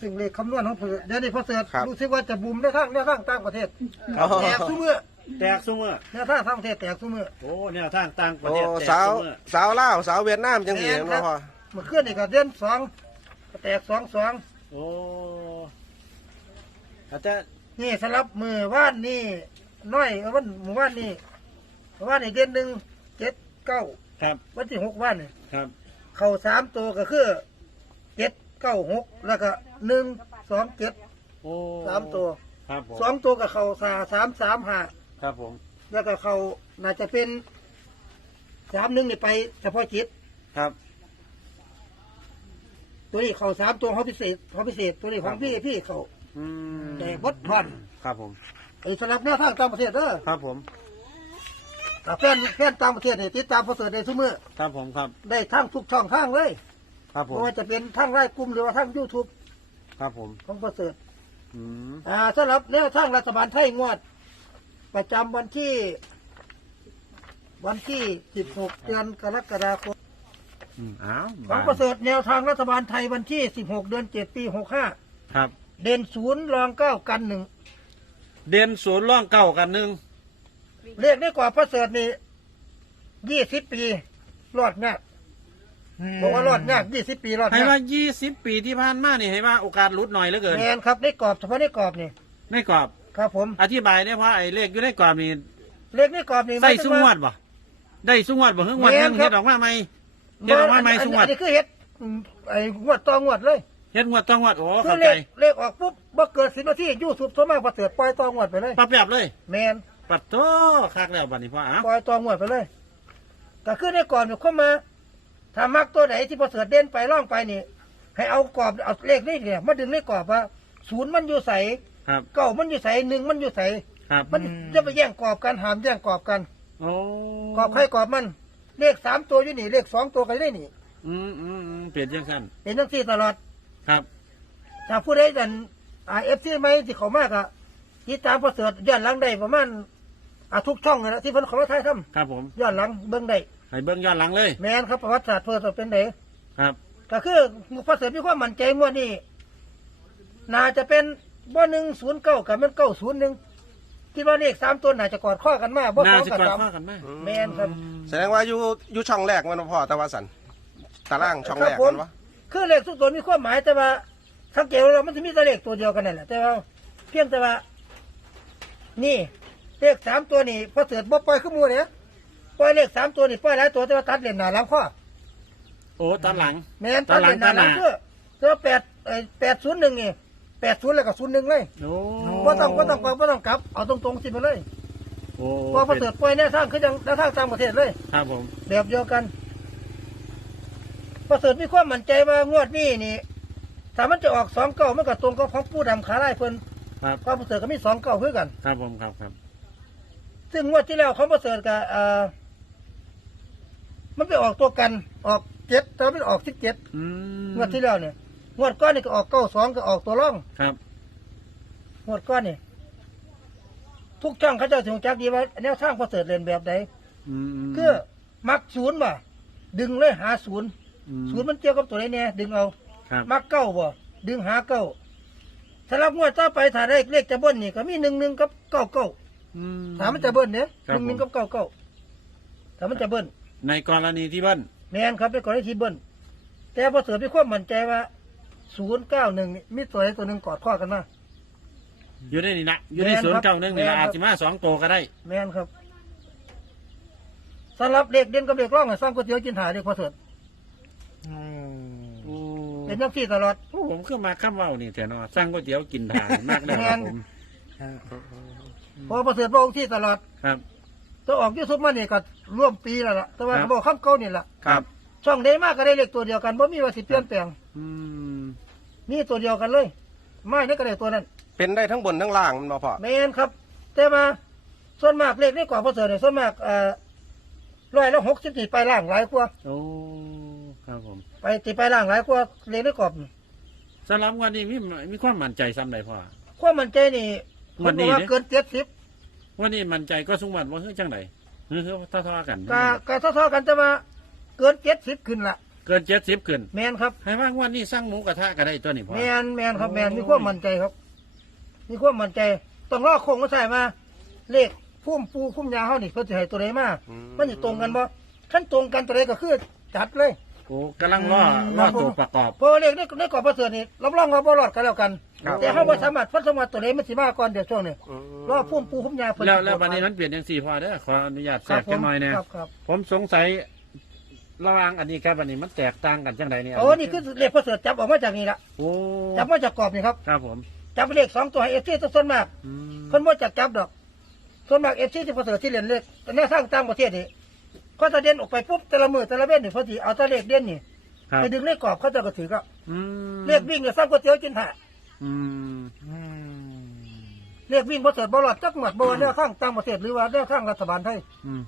ซึ่งเลขคำนวณของเพิ่นเดี๋ยวนี้พอเสิร์ชครับ รู้สึกว่าจะบูมในทางในทางต่างประเทศอ๋อ แตกทุกเมื่อแตกซุมื้อในทางต่างประเทศแตกทุกเมื่อ โอ้แนวทางต่างประโอ้เทศแตกสาวซุมื้อสาวลาวสาวเวียดนามจังซี่เห็นบ่พ่อเมื่อคืนนี่ก็เดือนสองก็แตกสองสองโอ้อาจจะนี่สลับมือว่านนี่น้อยวันหมู่ว่านนี่ว่านนี่เดือนหนึ่งเจ็ดเก้าครับวันที่หกว่านนี่ครับ เข้าสามตัวก็คือเจ็ด เก้าหกแล้วก็หนึ่งสองเจ็ดโอ้สามตัวครับผมสองตัวก็เข้าสาสามสามห้าครับผมแล้วก็เข้าน่าจะเป็นสามหนึ่งนี่ไปเฉพาะจิต ครับตัวนี้เข้าสามตัวเขาพิเศษเขาพิเศษตัวนี้ของพี่พี่เขาอืมแต่บดพันครับผมไอ้สำหรับแนวทางต่างประเทศเด้อครับผมแต่แฟนแฟนต่างประเทศนี่ติดตามพอเสิร์ชได้ทุกมือครับผมครับได้ทั้งทุกช่องทางเลย ครับผม ไม่ว่าจะเป็นทั้งไลน์กลุ่มหรือว่าทั้งยูทูบครับผม ของพอเสิร์ชอืม อ่าสำหรับแนวทางรัฐบาลไทยงวด ประจำวันที่ วันที่ 16 เดือนกรกฎาคมอืมอ้าวของประเสริฐแนวทางรัฐบาลไทยวันที่ 16 เดือน 7 ปี 65 ครับ เด่นศูนย์รองเก้ากันหนึ่งเด่นศูนย์ร่องเก้ากันหนึ่งเรียกได้กว่าประเสริฐนี่ 20 ปีรอดยาก บอกว่ารอดยาก20ปีรอดให้ยากว่ายี่สิบปีที่ผ่านมานี่ให้ว่าโอกาสหลุดหน่อยเหลือเกินแมนครับได้กรอบเฉพาะได้กรอบนี่ในกรอบ ครับผมอธิบายได้เพราะไอ้เลขอยู่ในกรอบนี่เรียกได้กรอบนี่ใส่หมายถึสุงงวว่าดบ่ได้สุงวดบ่เฮืองวดแม่เฮืนองครับเฮ็ดออกมาไหม เฮ็ดออกมาไหมอันสุงวอัดนนี้คือเฮ็ดอืมไอ้งวดต่องวดเลยเฮ็ดงวดต้องงวดโอ้คืเข้าอเลใจขเลขออกปุ๊บบ่เกิดสิบนาทียูทูบโทรมาประเสริฐปล่อยต่องวดไปเลยปรับแบบเลย แมนปัดโตคักแล้วบัดนี้พ่ออ้าวปล่อยต่องวดไปเลยก็คือได้ก่อนเข้ามา ถ้ามักตัวไหนที่ประเสริฐเด่นไปล่องไปนี่ ให้เอากรอบเอาเลขนี่เนี่ยมาดึงในกรอบว่าศูนย์มันอยู่ใสครับ เก้ามันอยู่ใสหนึ่งมันอยู่ใสครับมันจะไปแย่งกรอบกันหามแย่งกรอบกันโอ้กรอบใครกรอบมันเลขสามตัวอยู่นี่เลขสองตัวก็ได้นี่อืมอืมอืมเปลี่ยนจังซั่นเป็นทั้งที่ตลอดครับถ้าผู้ใดดันเอฟซีไหมที่เขามากอะที่ตามประเสริฐย้อนหลังได้ประมาณอะทุกช่องเลยนะที่เพิ่นเขามาถ่ายทครับผมำย้อนหลังเบิ่งได้ ให้เบิ่งย้อนหลังเลย แมนครับประวัติศาสตร์เพิ่นเป็นไดครับ ก็คือประเสริฐมีความมั่นใจงวดนี้น่าจะเป็นบ่หนึ่งศูนย์เก้ากับมันเก้าศูนย์หนึ่งคิดว่าเลขสามตัวน่าจะกอดข้อกันมาบ่น่าสองสิกับกอดสามข้อกันไหมแมนครับ แสดงว่าอยู่อยู่ช่องแรกมันบ่พ่อตะวันสันตารางช่องแรกผมมันวะคือเลขทุกตัวมีความหมายแต่ว่าสังเกตว่ามันจะมีแต่เลขตัวเดียวกันนั่นแหละแต่ว่าเพียงแต่ว่า นี่เลขสามตัวนี่พอเสือบ่ปล่อยขึ้นมูเนี่ย ปล่อยเลขสามตัวนี่ปล่อยหลายตัวแต่ว่าตัดเหรียญหนาหลังข้อโอ้ตอนหลัง แม่นตัดเหรียญหนาหลังตอนหลังเพื่อเพื่อแปดแปดศูนย์หนึ่งนี่แปดศูนย์แล้วก็ศูนย์หนึ่งเลยโอ้บ่ต้องบ่ต้องกลับบ่ต้องกลับเอาตรงๆสิไปเลยโอ้เพอพอเสือปล่อยแนวทางคือจังแนวทางต่างประเทศเลย ครับผมแบบเดียวกันประเสริฐมีความมั่นใจว่างวดนี้นี่ถ้ามันจะออกสองเก้ามันก็ตรงกับของผู้ดำขาไล่เพิ่นครับความประเสริฐก็มีสองเก้าคือกัน ครับผมครับครับ ซึ่งงวดที่แล้วของประเสริฐกับเอ่อ มันไปออกตัวกันออกเจ็ดแต่ว่ามันออกสิบเจ็ดอืมงวดที่แล้วเนี่ยงวดก้อนนี่ก็ออกเก้าสองก็ออกตัวร่องครับงวดก้อนนี่ทุกช่องเขาเจะถึงจักดีว่าแนวทางประเสริฐเรียนแบบใดอืมคือมักศูนย์บ่ดึงเลยหาศูนย์อืมศูนย์มันเกี่ยวกับตัวไหนเนี่ยดึงเอา ครับมักเก้าบ่ดึงหาเก้าสำหรับงวดต่อไปถ้าได้เลขจะเบิ้ลนี่ก็มีหนึ่งหนึ่งกับเก้าเก้าอืมถามมันจะเบิ้ลเนี่ยคหรับนึ่งหนึ่งผม กับเก้าเก้าถ้ามันจะเบิ้ล ในกรณีที่เบิ้ลแมนครับในกรณีที่เบิ้ลแต่พอเสือมีความมั่นใจว่าศูนย์เก้าหนึ่งมีตัวใดตัวหนึ่งกอดข้อกันมา อยู่ในนี่นะอยู่ในแม่นศูนครัย์บเก้าหนึ่งนี่ละแม่นครับอาจจะมาสองโตวก็ได้ แมนครับสำหรับเด็กเด่นกับเด็กร่องอะสร้างก๋วยเตี๋ยวกินหาเด็กพอเสือโอ้เป็นยังที่ตลอด โอ้ผมขึ้นมาข้ามเว้านี่แถวเนาะสร้างก๋วยเตี๋ยวกินทานมากเลยแม่ครับนผม เพอพอเสือพระองค์ที่ตลอด ครับ ตัวออกยูทูบมาเนี่ยก็ร่วมปีแล้วล่ะ แต่ว่าครับเขาบอกข้ามเก้านี่แหละครับช่องใดมากก็ได้เลขตัวเดียวกันบ่มีว่าสิเปลี่ยนแปลงอืมมีตัวเดียวกันเลยไม่ได้ก็ได้ตัวนั้นเป็นได้ทั้งบนทั้งล่างมันบ่พ่อแมนครับ แต่มาส่วนมากเลขในกว่าพอเสือเนี่ยส่วนมากเอ่อร้อยละหกสิบสี่ไปล่างหลายกว่า โอ้ครับผมไปตีไปล่างหลายกว่าเลขในกรอบสำหรับวันนี้มีมีความมั่นใจซ้ำใดพ่อ ความมั่นใจนี่ผวัมนบนี้อกว่าเนี่ยเกินเจ็ดสิบ วันนี้มั่นใจก็สุงวันว่าเฮ้ยจังไหนเฮ้ยเท่าเท่าๆกันก็ก็เท่าๆกันแต่ว่าเกินเจ็ดสิบขึ้นละเกินเจ็ดสิบขึ้นแมนครับให้ว่างวันนี้สั่งหมูกระทะก็ได้ตัวนี้พอแมนแมนครับแมนมีความมั่นใจครับ มีความมั่นใจต้องรอโค้งก็ใส่มา เลขพุ่มปูพุ่มยาเฮานี่เพิ่นสิให้ตัวใดมาอืมมันสิตรงกันบ่คันตรงกันตัวใดก็คือจัดเลย โอ้กำลังล่อล่อตัวประกอบ เพราะว่าเลขในในกรอบประเสริฐนี่รับรองว่าบ่รอดกันแล้วกัน ครับ แต่เฮาบ่สามารถฟันสมว่าตัวใดมันสิมาก่อนเดี๋ยวช่วงนี้อืมรอพุ่มปูพุ่มยาเพิ่นแล้วแล้ววันนี้มันเปลี่ยนอย่างสี่พอเด้อขออนุญาตแทรครับกผจัมงหน่อยเนี่ยครับครับผมสงสัยระหว่างอันนี้กับอันนี้มันแตกต่างกันจังไดเนี่ยโอ้นี่คือเลขประเสริฐจับออกมาจากนี่ละโอ้จับมาจากกรอบนี่ครับครับผมจับเลขสองตัวให้เอฟซีส่วนมาก อืมคนบ่จักจับดอก ส่วนมากเอฟซีที่ประเสริฐที่เรียนเลขแต่แนวทางต่างประเทศนี่ ก็จะเด่นออกไปปุ๊บแต่ละมือแต่ละเว้นนี่พอดีเอาแต่เลขเด่นนี่ครับไปดึงเลขกรอบเขาจะก็ถือก็อืมเลขวิ่งเนี่ยสร้างก๋วยเตี๋ยวกินหาอืมเลขวิ่งประเสริฐบรอดจักหมดบ่ว่าแนวทางต่างประเทศหรือว่าแนวทางรัฐบาลไทยอืม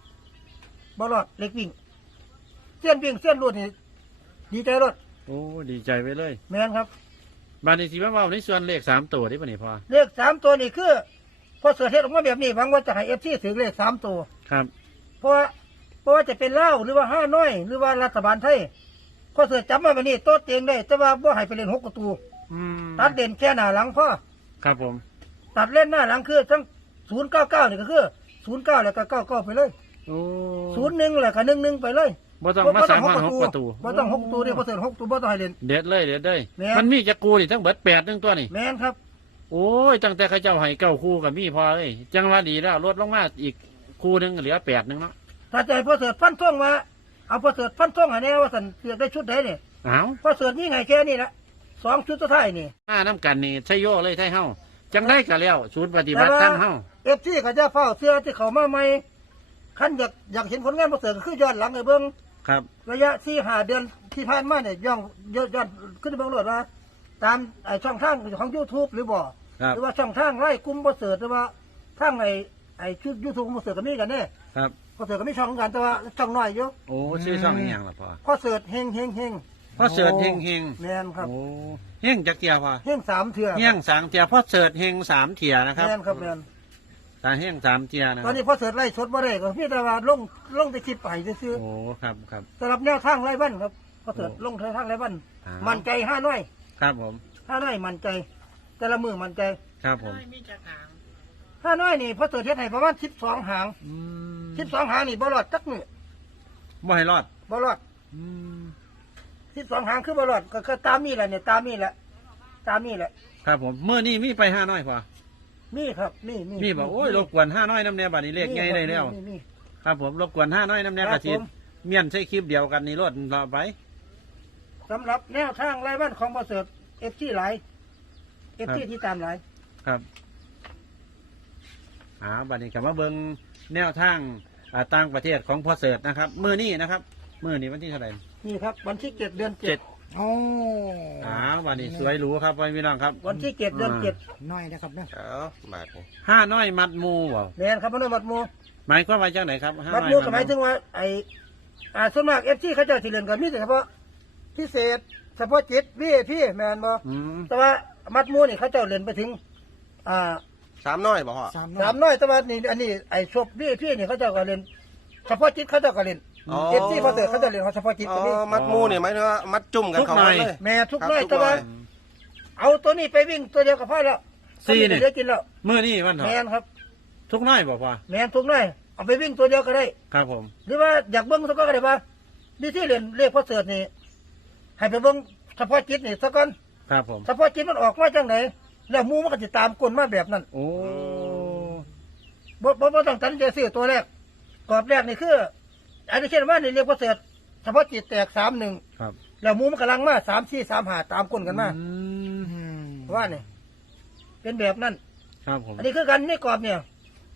บรอดเลขวิ่งเส้นวิ่งเส้นรูดนี่ดีใจรถโอ้ดีใจไปเลยแม่นครับ บานนี้สิว่าเว้าในส่วนเลขสามตัวที่ปะนี่พอเลขสามตัวนี่คือพอเสือเทศออกมาแบบนี้หวังว่าจะให้เอฟซีถือเลขสามตัว ครับ เพราะว่า เพราะว่าจะเป็นเหล้าหรือว่าห้าน้อย หรือว่ารัฐบาลไทยพอเสือจำมาแบบนี้โต๊ะเตียงได้ แต่ว่าบ่ให้ไปเล่นหกประตู อืมตัดเด่นแค่หน้าหลังพ่อครับผม ตัดเล่นหน้าหลังคือทั้งศูนย์เก้าเก้านี่ก็คือศูนย์เก้าแล้วก็เก้าเก้าไปเลยโอ้ศูนย์หนึ่งแล้วก็หนึ่งหนึ่งไปเลยบ่ต้องมาสามารถหกประตูบ่ต้องหกประตูเนี่ยพอเสือหกประตูบ่ต้องให้เล่น เด็ดเลยเด็ดเลยแม่น มันมีจักกูนี่ทั้งเบิดแปดนึงตัวนี่ แม่นครับโอ้ย ตั้งแต่เข้าเจ้าให้เก้าคู่กับมีพอเลย จังว่าดีแล้วลดลงมาอีกคู่หนึงเหลือแปดนึงเนาะ ถ้าใจพอเสือฟันท่วงมาเอาพอเสือฟันท่วงให้แน่ว่าสันเสือได้ชุดไหนเนี่ยอ้าวพอเสือนี่ไงแค่นี้ละสองชุดสุดท้ายนี่มาน้ำกันนี่ใช่โยเลยใช่เฮาจังได้กันแล้วศูนย์ปฏิบัติธรรมเฮาเอฟซีก็จะเฝ้าเสื้อที่เขามาใหม่ขั้นอยากอยากเห็นผลงานประเสริฐก็คือย้อนหลังไอ้เบิ้งครับ ระยะที่หาเดือนที่ผ่านมาเนี่ยย่องย้อนย้อนขึ้นไปเบิ้งโหลดว่าตามไอ้ช่องทางของ YouTube หรือบ่ครับหรือว่าช่องทางไล่กลุ่มประเสริฐหรือว่าทางไอ้ไอ้ชุดยูทูบประเสริฐก็มีกันแน่ครับ ประเสริฐก็มีช่องของกันแต่ว่าช่องน้อยอยู่โอ้ชื่อช่องอีหยังล่ะพ่อประเสริฐเฮงเฮงเฮงพ่อเสิร์ชเฮงเฮงแม่นครับโอ้เฮงจักเกียร์พ่อเฮงสามเถื่อเฮงสามเทียพ่อเสิร์ชเฮงสามเทียนะครับแม่นครับแม่นตาเฮงสามเทียนะคตอรันบนี้พอเสริฐไล่สดบ่ได้ก็พี่แต่ว่าลงลงแต่คลิปไปซื่อๆโอ้ครับครับสำหรับแนวทางไร้บ้านครับพอเถิดลงทางไร้บ้านอ่ามั่นใจห้าน้อยครับผมห้าน้อยมั่นใจ แต่ละมือมั่นใจครับผมห้าน้อยนี่พอเถิดเทศให้ประมาณสิบสองหาง อืม สิบสองหางนี่บอลอดจักมือบ่ให้รอดบอลอดอืมสิบสองหางคือบอลอดก็คือตามมีแหละเนี่ยตามมีแหละ ตามมีแหละ ครับผมเมื่อนี้มีไปห้าน้อยพ่อมีครับมีมีมีบอกโอ้ยรบกวนห้าน้อยน้ำแน่บัดนี้เลขใหญ่ได้แล้ว มีมี ครับผมรบกวนห้าน้อยน้ำแน่คกรัระบชิผดมเมียนใช้คลิปเดียวกันนี่รถเราไป สำหรับแนวทางไร้บ้านของพอเถิดเอฟซีหลายเอฟซีครับ ที่ตามหลาย ครับอ่าบัดนี้กลับมาเบิง แนวทางอ่าต่างประเทศของพ่อเสิร์ตนะครับมือนี้นะครับมือนี้วันที่เท่าไหร่นี่ครับ วันที่เจ็ดเดือนเจ็เจ็ดดโอ้อ่าวันนี้สวยหรูครับพี่น้องครับวันที่เจ็ดเดือนเจ็ดน้อยนะครับเนี่ยเอาบาทนี่ห้าน้อยมัดหมูบ่แมนครับพนมัดหมูหมายความว่าจังไหนครับห้ามัดน้อยหมูก็หมายถึงว่าไออ่าส่วนมากเอฟซีเขาเจะสิเล่นกันมีแต่เฉพาะพิเศษเฉพาะจิตพี่พี่แมนบออืมแต่ว่ามัดหมูนี่เขาเจ้าเล่นไปถึงอ่า สามน้อยบ่พ่อสามสามน้อยแต่ว่านี่อันนี้ไอชบพี่พี่นี่เขาเจ้าก็เล่นเฉพาะจิตเขาเจ้าก็เล่นอ๋อเอฟซีพอเสิร์ตเขาเจ้าเล่นเขาเฉพาะจิตอ๋ตัวนี้อมัดหมูเนี่ยหมายถึงว่ามัดจุ่มกันเขาหมดเลย แม่ทุกครับน้อยทุกแต่ว่าน้อย เอาตัวนี้ไปวิ่งตัวเดียวกับพ่อแล้วสี่นี่เดี๋ยวกินแล้วมือนี้วันเถแมอะนครับ ทุกน้อยบอกว่าแมนทุกน้อยเอาไปวิ่งตัวเดียวก็ได้ ครับผม หรือว่าอยากเบิ้งสักก็ได้ป่ะดีที่เรียนเรียกพ่อเสิร์ตนี่ให้ไปเบิ้งเฉพาะจิตนี่สักก่อนครับผม เฉพาะจิตมันออกมาจังไหน แล้วหมูมันก็จะตามกลมาแบบนั้นโอ้บ่บ่บ่ต้องตัดสินใจซื้อตัวแรกกรอบแรกนี่คืออันนี้เช่นว่านี่เรียกพ่อเสิร์ตเฉพาะจิตแตกสามหนึ่งครับแล้วหมูมันกำลังมาสามสี่สามหาตามกลกันมาอืมอืมว่าเนี่ยเป็นแบบนั้น ครับผมอันนี้คือกันนี่กรอบเนี่ย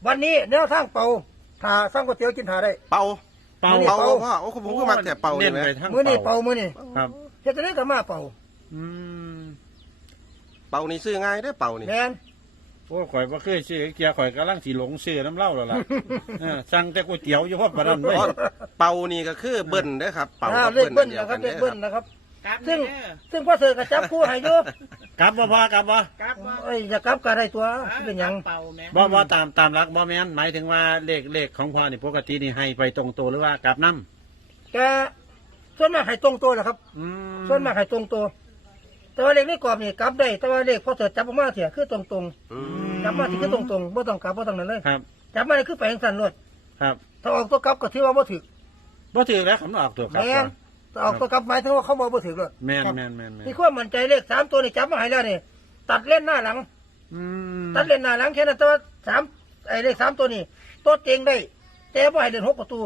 วันนี้แนวทางเป่าถ้าสร้างก๋วยเตี๋ยวกินถาได้ เป่าเป่าเป่าบ่พ่อโอ้ผมก็มักแต่เป่าเน้นี่นไหมไปทั้งมื้อนี้เป่าเป่ามื้อนี้ครับ เฮ็ดจังได๋ก็มาเป่า อืม เป่านี่ซื้อง่ายได้อเป่านี่แม่น โอ้ข่อยบ่เคยซื้อเกียร์ข่อยกำลังสิหลงซื้อน้ำเหล้าแล้วล่ะ เออสั่งแต่ก๋วยเตี๋ยวอยู่พอประดันไว้เพราะเป่านี่ก็คือเบิ้ลเด้อครับ เป่าอ่ากับเลขเบิ้ลเบิ้ลอันเดียวนะคกัรับนเลเด้ขอครับเบิ้ลนะครับซึ่งซึ่งพ่อเสือก็จับคู่ให้อยู่กลับบ่พอกลับบ่เอ้ยอย่ากลับก็ได้ตัวเป็นหยัง เป่าแม่บ่บ่ตามตามหลักบ่แม่นหมายถึงว่าเลขเลขของพ่อนี่ปกตินี่ให้ไปตรงตัวหรือว่ากลับนํก็ส่วนมากให้ตรงตัวแหละครับ อืมส่วนมากให้ตรงตัว แต่ว่าเลขในกรอบนี่กลับได้ แต่ว่าเลขพอเสิร์ชจับออกมาเสียคือตรงตรงอืมๆจับมาที่คือตรงตรงๆบ่ต้องกลับบ่ต้องนั่นเลยครับจับมาเลยคือไปทางสันรวดครับถ้าออกตัวกลับก็ถือว่าบ่ถึกบ่ถือแล้วคำนออกตัวครับแม่นถ้าออกตัวกลับหมายถึงว่าเขาบ่บ่ถึกเลยแม่นครับแม่นแม่นแม่นมีความมั่นใจเลขสามตัวนี่จับมาให้แล้วนี่ตัดเล่นหน้าหลัง อืมตัดเล่นหน้าหลังแค่นั้นแต่ว่าสามไอ้เลขสามตัวนี่ตัวเต็งได้ แต่บ่ให้เล่นหกประตู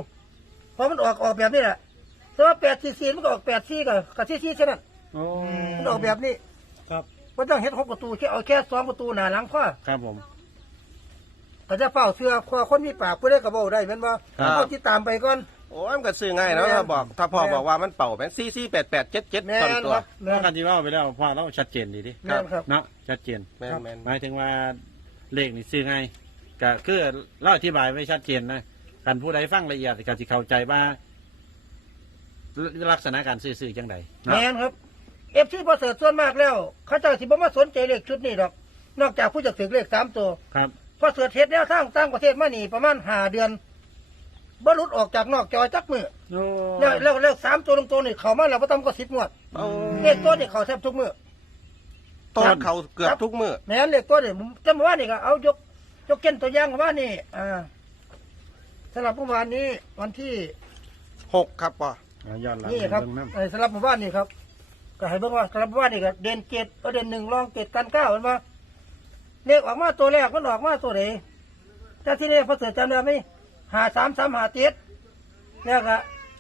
เพราะมันออกออกแบบนี้แหละแต่ว่าแปดสี่สี่มันก็ออกแปดสี่กับกับสี่สี่แค่นั้น โอ้มันออกแบบนี้ครับว่าต้องเฮ็ดหกประตูแค่เอาแค่สองประตูหน้าหลังพ่อครับผม ก็จะเฝ้าเสื้อคอคนมีปากผู้ได้กระบอกได้แม่นว่าครับ เอาที่ตามไปก่อน โอ้ยมันก็ซื้อง่ายนะถ้าบอก ถ้าพ่อบอกว่ามันเป่าเป็นซี่ซี่แปดแปดเจ็ดเจ็ดแม่ตอนนตัว ครับเมื่แม่อนกันที่เล่าไปแล้วพ่อเราชัดเจนดีดิแม่นครับ เนาะชัดเจน แม่นแม่นหมายถึงว่าเลขนี่ซื้อไงก็คือเล่าอธิบายไว้ชัดเจนนะกันผู้ใดฟังละเอียดก็จะเข้าใจว่า ลักษณะการซื้อซื้อจังใดเนาะแม่นครับ เอฟซีพอเสิร์ชส่วนมากแล้ว เขาเจ้าสิบ่มาสนใจเลขชุดนี้ดอก นอกจากผู้จะถือเลขสามตัวครับ พอเสิร์ชเฮ็ดแนวทางต่างประเทศมานี่ประมาณห้าเดือนบ่หลุดออกจากนอกจอจักมือโอ้แล้วแล้วแล้วสามตัวตรงๆนี่เข้ามาแล้วบ่ต้องก็สิบงวดเอาเลขตัวนี่เข้าแทบทุกมือต้นเขาเกือบทุกมื้อแม่นเลขตัวนี่ผมจำว่านี่ก็เอายกยกเก้นตัวอย่างว่านี่อ่าสำหรับเมื่อวานนี้วันที่หกครับพ่ออะย้อนหลังนี่ครับเงน้ำ เอ่อสำหรับหมู่บ้านนี่ครับ ก็ให้เบิ่งว่าสำหรับหมู่บ้านนี่ก็เด่นเจ็ดเอาเด่นหนึ่งรองเจ็ดกันเก้าเห็นปะเลขออกมาตัวแรกมันออกมาตัวไหนแต่ที่นี่พอเสือจำได้ไหมหาสามสามหาเจ็ดแล้วก็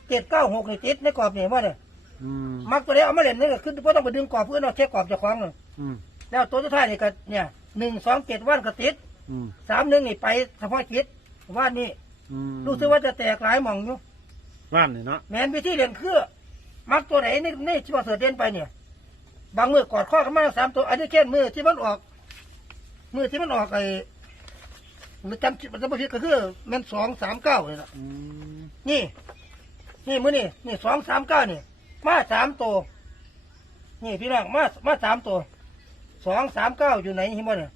เจ็ดเก้าหกนี่ติดในกรอบนี่ว่าเนี่ยอืมมักตัวนี้เอามาเล่นนี่ก็คือไม่ต้องไปดึงกรอบเพื่อนเอาแค่กรอบเจะคว้าของเลยอืมแล้วตัวสุดท้ายนี่ก็เนี่ยหนึ่งสองเจ็ดวันก็ติดอืมสามหนึ่งนี่ไปเฉพาะจิตว่านนี่อืมรู้สึกว่าจะแตกหลายหม่องอยู่ว่านนี่เนาะแมนวิธีเรียนคือ มักตัวไหนนี่นี่ที่ว่าเสือเด่นไปเนี่ย บางมือกอดข้อกันมาสามตัว อันนี้เช่นมือที่มันออก มือที่มันออกไอ้มันจำมันจำไม่ผิดก็คือแมันสองสามเก้าเลยล่ะอืมนี่ นี่มือนี่นี่สองสามเก้านี่มาสามตัวนี่พี่น้องมามาสามตัวสองสามเก้าอยู่ไหนเห็นบ่เนี่ย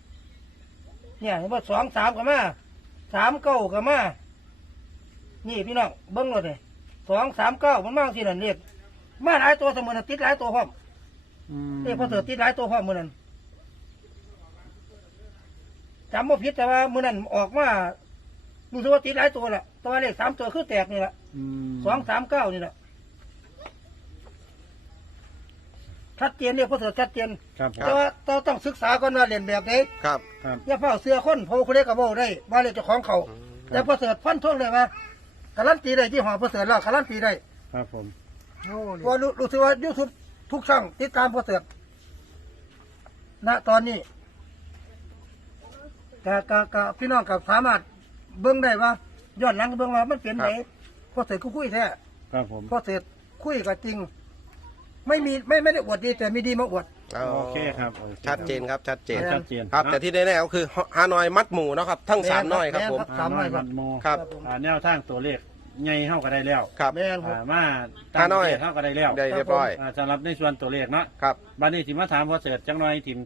เนี่ยเห็นบ่สองสามกับมาสามเก้ากับมานี่พี่น้องเบิ้งเลยเนี่ยสองสามเก้ามันมากที่นั่นเรียก มาหลายตัวเสมอนะติดหลายตัวพร้อมอืมนี่พอเสือติดหลายตัวพร้อมมือนั้นจำบ่ผิดแต่ว่ามือนั้นออกมาดูสึกว่าติดหลายตัวละตัวเลขสามตัวคือแตกนี่แหละอืมสองสามเก้านี่แหละชัดเจนเนี่ยพอเสือชัดเจนครับผแต่มว่าเราต้องศึกษาก่อนว่าเรียนแบบไหน ครับ ครับ อย่าเฝ้าเสือคนโพคนเล็กกับโบได้ว่าเรียนเจ้าของเขา แต่พอเสือฟันทงเลยว่าการันตีได้ที่หอพอเสือแล้วการันตีได้ ครับผม เพราะรู้รู้สึกว่ายูทูบทุกช่องติดตามพอเสือณตอนนี้กะกะกะพี่น้องกับสามารถเบิ่งได้ว่าย้อนหลังเบิ่งว่ามันเปลี่ยนไหนพอเสือคุยแท้ ครับผม พอเสือคุยกับจริง ไม่มีไม่ไม่ได้อวดดีแต่มีดีมาอวด โอเคครับโอคชัดเจนครับชัดเจน ชัดเจนครับเนาะแต่ที่แน่ๆก็คือฮานอยมัดหมูเนาะครับ ทั้งสามน้อยครับผมสามน้อยครับโมครับ อ่าแนวทางตัวเลข ใหญ่เท่าก็ได้แล้วครับ แม่นครับ อ่ามาห้าน้อย เท่าก็ได้แล้วได้เรียบร้อย อ่าสำหรับในส่วนตัวเลขเนาะครับ บัดนี้สิมาถามพอเสร็จจังหน่อยทีม